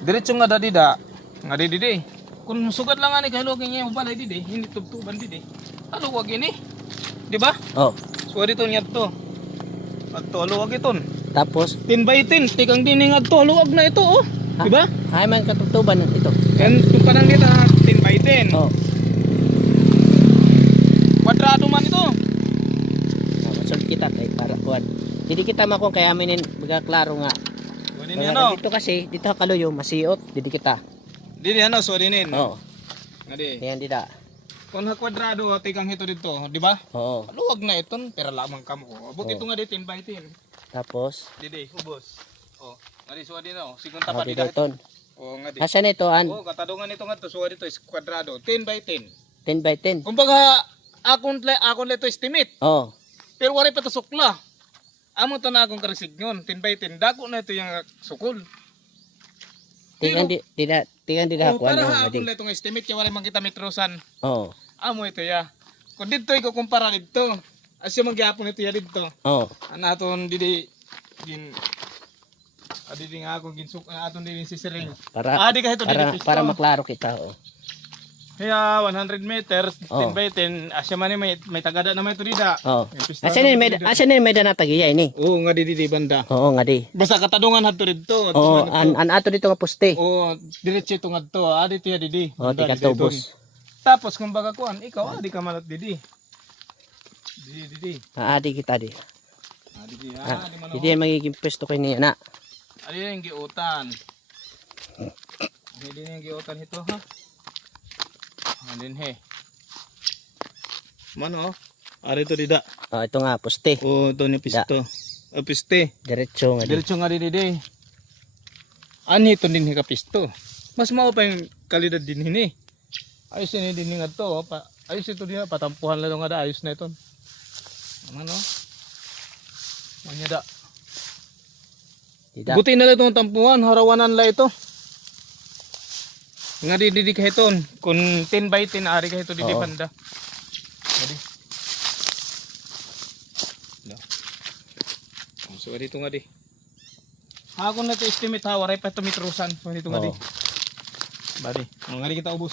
Diretso nga dadi da. Nga di. Kung sugad lang ani kay login niya balay di. Hindi tubtuban di. Aluwag ini. Di ba? Oh. So dito niya to. Adto aluwag iton. Tapos 10 by 10 tikang dining adto aluwag na ito oh. Di ba? ay man katubtuban ito. Yan tung kanang dito 10 by 10. Oh. Kwadrado man ito. Masod kita kay para kuan. Hindi kita makon kay aminin magaklaro nga. Kunin niya no. Dito kasi dito kaluyo masiot didi kita. Dili ano so dinin. Oh. Ngadi. Yan dida. Kung na kwadrado tikang hito dito, di ba? Oo. Aluwag na iton pero lamang kamo. Abot Oo. ito nga di 10 by 10. Tapos Didi, ubos. Oh, ngadi so di no. Sigun tapat dito di ton. Oh, ngadi. Asa nito an Oh, katadungan nito nga to so dito is kwadrado 10 by 10. 10 by 10. Kumbaga akon ito estimate. Oh. Pero wala pa to sukla. Amo to na akong karesignon 10 by 10. Dako na ito yung sukol. Tingan di Oh, kuan para no. akon na itong estimate kaya wala man kita metrosan. Oh. Amo ito ya. Kung dito iko kumpara dito. Asya magyapon ito ya dito. Oh. Anaton didi gin adi nga akong ginsuk aton din sisiring. Para Adi ka ito didi pisto. para maklaro kita oh. Kaya 100 meters, Oh. 10 by 10, asya man may tagada naman ito dida. Oh. May pisto Asa ni may dana tagiya ini. Oo nga didi banda. Oo nga di. Basta katadungan hadto dito. Oo, an ato dito nga poste. Oo, diretso ito nga to. Adi tiya didi. Oh, di Banda, ka didi tubos. iton. Tapos kung baga kuan, ikaw adi ka malat didi. Didi. Adi kita di. Didi. Adi man. Hindi yan magiging pwesto kay niya na. Adi yung giutan. Adi yung giutan ito ha. Andin he. Mano? Ari to dida. Oh, ito nga poste. Oh, ito ni pisto. Piste. Diretso nga di. Diretso nga didi. Ani ito din ka pisto. Mas mao pa yung kalidad din hini. Ayos ini din nga to. Ayos ito din patampuhan lang nga da. Ayos na ito. Ano? Manya da. Dida. Buti na lang itong tampuhan. Harawanan lang ito. Nga didi kahiton. Kung 10 by 10 ari kahito didi Oo. banda. Adi. No. So dito nga di. Ako na to estimate ha, waray pa ito mitrusan. So dito nga di. Oo. Badi, nga di kita ubos.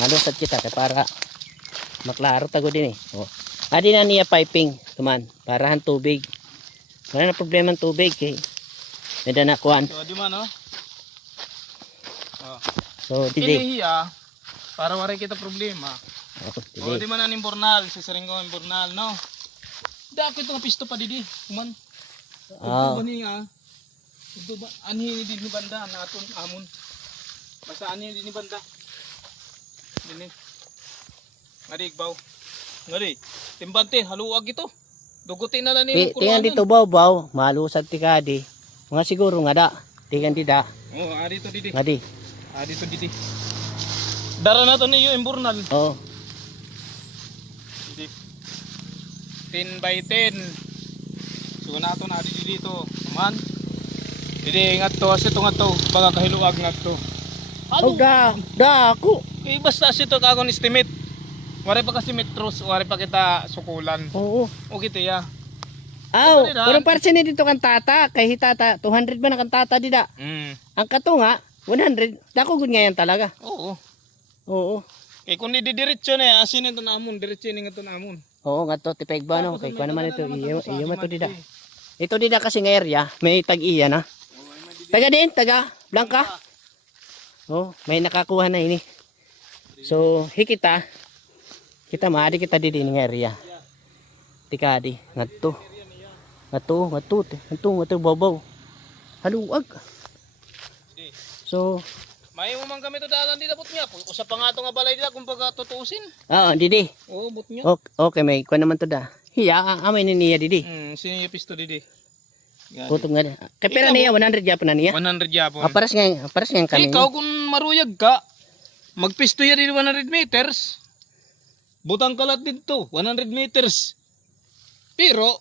Ngalusat kita kay para maklaro tago din eh. Oh. Adi na niya piping, tuman, parahan tubig. Wala na problema ng tubig kay may dana kuan. So di man no. Oh. So dili. Inihiya para waray kita problema. Oh, O dili. di man aning bornal, sisaring ko ang bornal no. Dako itong pisto pa didi. Kuman. Ah. Ito ba niya? Ito ba anhi din ni banda naton amon. Basta anhi din ni banda. Dini. Ngadi igbaw. Ngadi. Timbante haluwag ito. Dugutin na lang ni Tingan dito baw, malusat ti kadi. Mga siguro nga da. Tingan di da. Oh, ari to didi. Nga di. Ari to didi. Dara na to niyo imburnal. Oh. Didi. 10 by 10. So nato na didi dito. Man. Didi ingat to asi to nga to. Baga kahiluag nga to. Oh da ako. Eh basta si to kakon estimate. Wari pa kasi metros, wari pa kita sukulan. Oo. O gitu ya. Aw, Ito, parang parsa ni dito kan tata, kay hitata 200 ba na kan tata dida. Ang kato nga 100, dako gud nga yan talaga. Oo. Oo. Kay kung di diretso na asin ito na amon, diretso ni nga amon. Oo nga to tipeg ba no, kay kuan naman ito, iyo man to dida. Ito dida kasi nga area, may tag-iya na. Taga din, taga Blanca. Oh, may nakakuha na ini. So, hikita kita maadi kita di nga area. Tikadi ngadto. Ngadto babaw. Haluag. So, May mo man kami to dalan di dapat niya. Usa pa nga to nga balay dila kung baga tutuusin. didi. Oo, but niya. Okay, may kuan naman to da. Hiya, amay ni niya didi. Sino yung pisto didi? Putong nga. Kay pera niya 100 Japan na niya. 100 yapon. Paras nga kami. Ikaw kung maruyag ka, magpisto ya di 100 meters. Butang kalat dito, 100 meters. Pero,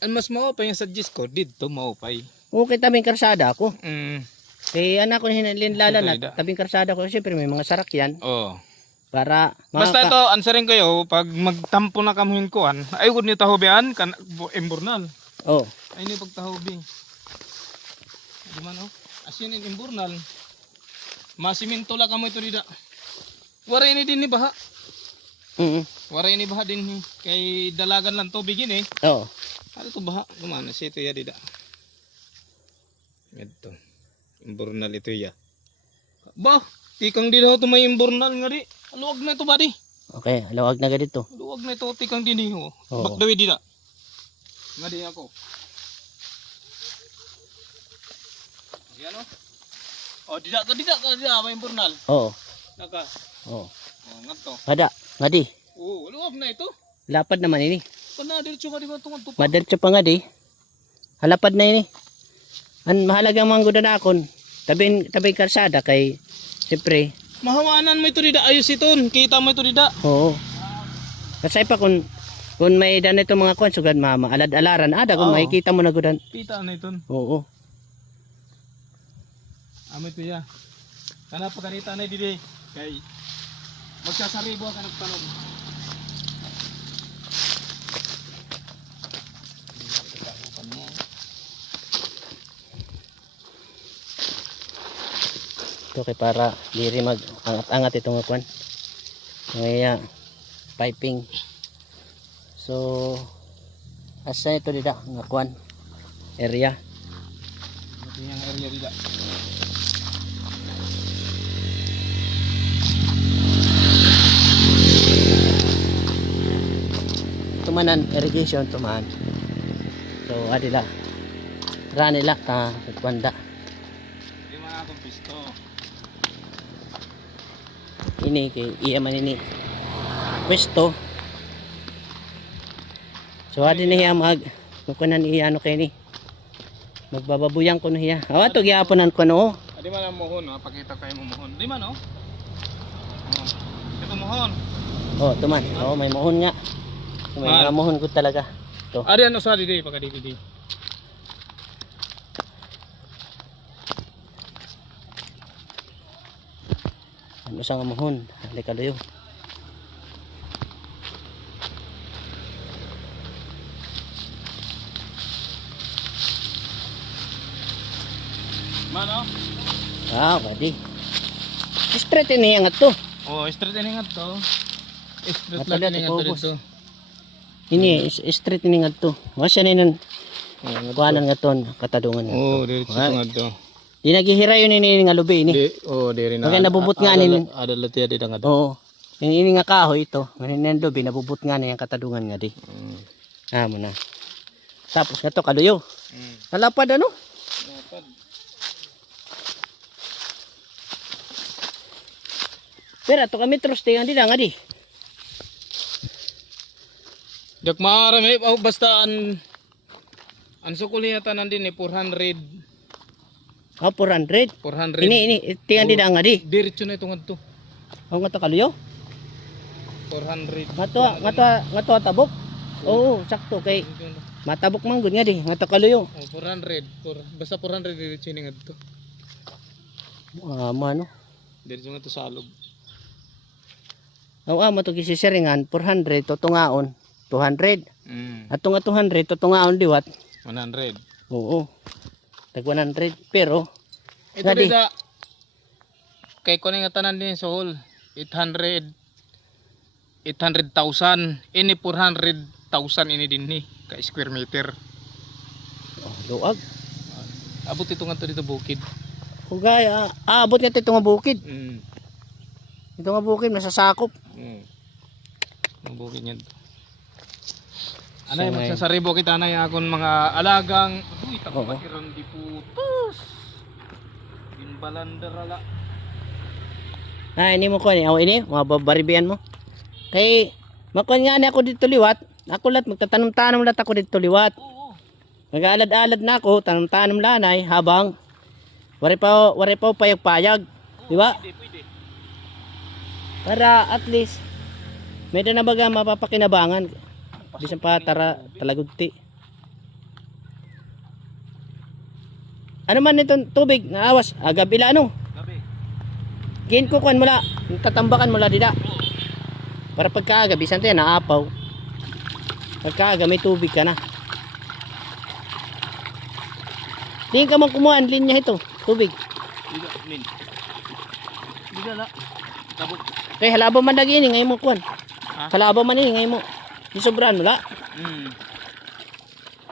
ang mas maupay yung suggest ko, dito maupay. Okay, tabing karsada ako. Mm. Kay anak ko hinalala na Ida. tabing karsada ko. Siyempre may mga sarak yan. Oh. Para Basta ito, answering kayo, pag magtampo na kamuhin kuan, ay good niyo tahobian, kan emburnal. Oh. Ay niyo pagtahobi. Di man oh. Asin in imburnal. Masiminto la kamo ito dida. Wara ini din ni baha. Wara ini baha din ni. Kay dalagan lang tubig ini. Oo. Ano to baha? Kumana siya ito ya dida. Ito. Imburnal ito ya. Bah, tikang din ako may imburnal nga di. Luwag na ito ba di? Okay, luwag na ganito. Luwag na ito tikang din ho. Oo. Bakdawi dida. Nga di ako. Yan o. Oh, dida ka may imburnal. Oo. Naka. Oo. Oh, nga to. Hada, ngadi. Oh, luwag na ito. Lapad naman ini. Panadiritso ka di ba itong tupa? Madiretso pa nga di. Halapad na ini. Ang mahalagang mga gudanakon. Tabi kalsada kay siyempre. Mahawanan mo ito dida. Ayos ito. Kita mo ito dida. Oo. Kasi pa kung may dan ito mga kwan sugad mama alad-alaran ada kung Oo. makikita mo na gudan. Kita na ito. Oo. Amo ito ya. Kana pagkanita na didi. Kay magsasaribo ka nagtanong. Ito kay para diri mag angat-angat itong kwan. Ngaya piping. So asa ito dida nga kwan area. Ito yung area dida. Tumanan irrigation tuman. So adila. Ranila ta kwanda. Hindi man akong pisto. Ini kay iya man ini. Pwesto. So adi na hiya mag kukunan iya ano kay ni. Magbababuyang ko na hiya. Awa to giaponan ko no. Di man ang mohon ha. Pakita kayo mo mohon. Di man no? Oh. Ito mohon. Oh, tuman. Oh, may mohon nga. May mga mohon ko talaga. To. Ari ano sa didi pagka didi. Ano sa nga mohon? Halika kayo. Mano? Ah, pwede. Straight ini yang to. Oh, straight ini nga to. Straight Matagal, lang ini nga to ipubos. dito. Ini straight ini nga to. Wasa ni nan kuanan nga ton katadungan. Oh, diretso nga to. Di naghihirayon ini nga lubi ini. Di rin na. Kaya nabubot nga ni. Adalat ya di nga to. Oo. Yung ini nga kahoy ito. Ngayon lubi nabubot nga na yung katadungan nga di. Ah, mo na. Tapos nga to kaluyo. Nalapad ano? Pero to kami trust nga di na nga di. Dak maarami basta ang sukulihatan nandin ni 400. Oh, 400. 400. Ini tingan di na nga di. Diretso na ito nga to. Oh, nga to kaluyo. 400. Nga to tabok. Oo, sakto kay matabok man gud nga di. Nga to kaluyo. Oh, 400. Basta 400 diretso ni nga to. Mo ano? Diretso nga to sa alog. Oo, mo to gisisiringan 400 to tungaon 200. At nga 200 to tungaon diwat 100. Oo. Tag 100 pero Ito nga di. dida kay kuno nga tanan din sa hole 800,000 ini 400,000 ini din ni ka square meter. Oh, luag. Abot ito nga to dito bukid. Hugay abot nga ito nga bukid. Mm. Ito nga bukid nasasakop. Ang bukid niyan. Anay magsasaribo kita na akon mga alagang uy tapakiron di putos. Ginbalander ala. Ini mo ko ni ini mga babaribian mo. Kay makuan nga ni ako dito liwat. Ako lat magtatanong-tanong lat ako dito liwat. Oo. Nag-aalad-alad na ako tanong-tanong lanay habang wari pa payag-payag, di ba? Pwede. Para at least may na baga mapapakinabangan. Bisan pa talagugti. Ano man itong tubig nga awas, agabila ano? Gabi. Gin ko kuan mula, tatambakan mula dida. Para pagkaaga bisan tayo naapaw. Pagkaaga may tubig ka na. Diin ka man kumuha ang linya ito. Tubig. Diga, min. Diga la. Tabok. Kay halabo man lagi ini ngay mo kuan. Ha? Halabo man ini ngay mo. Di sobrahan mo la.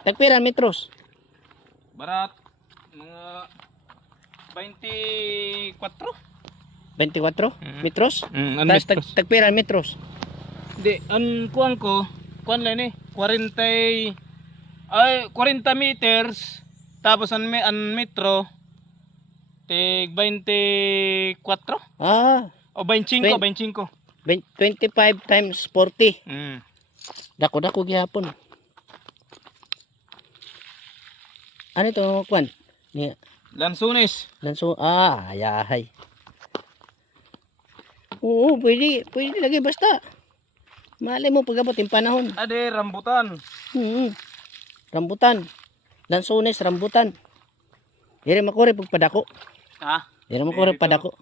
Tagpiran metros. Barat. Mga 24. 24 metros. Ang Tapos metros. tagpiran metros. Hindi, ang kuwan ko, kuwan lang 40 meters, tapos ang metro, tig 24, Ah, o 25, 25. 25 times 40. Mm. Dako gihapon. Ano ito kuan? Ni Lansunis. lanso ayahay. Oo, pwede lagi basta. Malay mo pag-abot yung panahon. Ade, rambutan. Rambutan. Lansones, rambutan. Diri makore pagpadako. Ha? Diri makore padako.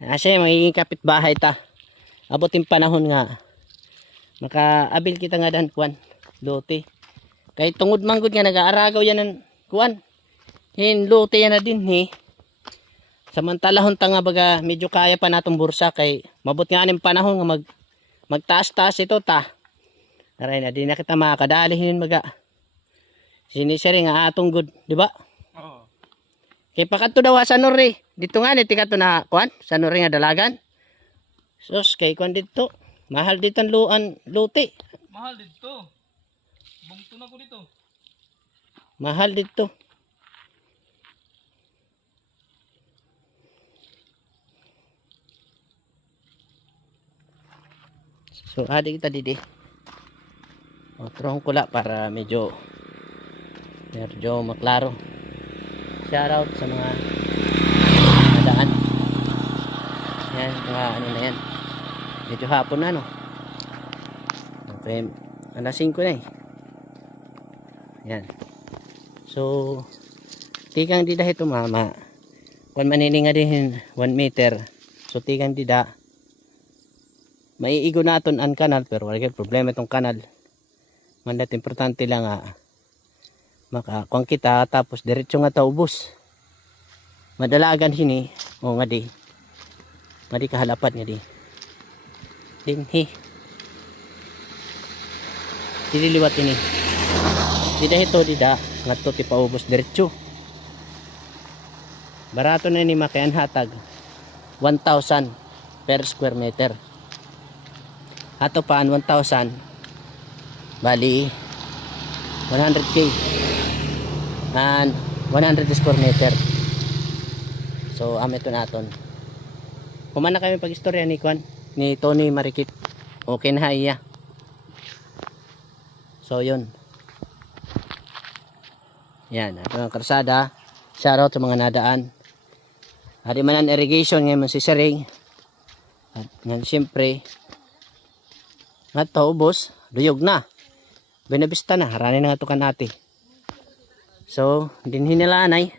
Kasi magiging kapitbahay ta. Abot yung panahon nga. Makaabil kita nga dan kuan. Lote. Kay tungod manggod nga nag-aaragaw yan ng kuan. Lote yan na din Samantalahon ta nga baga medyo kaya pa natong bursa kay mabot nga aning panahon nga magtaas-taas ito ta. Aray na di na kita makakadalihin maga. Sinisiri nga atong good, di ba? Oo. Kay pakato daw sa nori. Dito nga ni tikato na kuan, sa nori nga dalagan. Sus kay kuan dito. Mahal dito ang luti. Mahal dito. Bungto na ko dito. Mahal dito. So, adi kita didi. O, turong kula para medyo maklaro. Shoutout sa mga nadaan. Yan, mga ano na yan. Medyo hapon na, no? Okay, alas 5 na Yan. So, tikang dida ito mama. Kung manini nga din 1 meter. So, tikang dida. Maiigo naton ang kanal pero wala problema itong kanal. Mandat importante lang makakuang kita tapos diretso nga taubos. Madalagan sini o nga di. Madi kahalapat nga di. Dinhi. Dililiwat ini. Dida ito dida nga to ti paubos diretso. Barato na ni makayan hatag 1,000 per square meter. Ato paan 1,000 bali 100k and 100 square meter. So ito naton kumana kami pag istorya ni Kwan ni Tony Marikit. Okay na iya. So yun yan ato ang karsada. Shoutout sa mga nadaan. Hari manan irrigation ngayon si Sering at ngayon siyempre nga taubos, duyog na. Binabista na, harani na nga ito kanati. So, dinhin nila anay.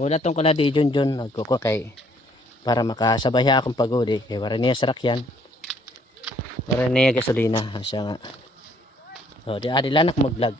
Wala tong kala di John nagkuko kay para makasabay akong pagod kay wala niya sarakyan. Wala niya gasolina. Asya nga. So, di adilan ako mag-vlog.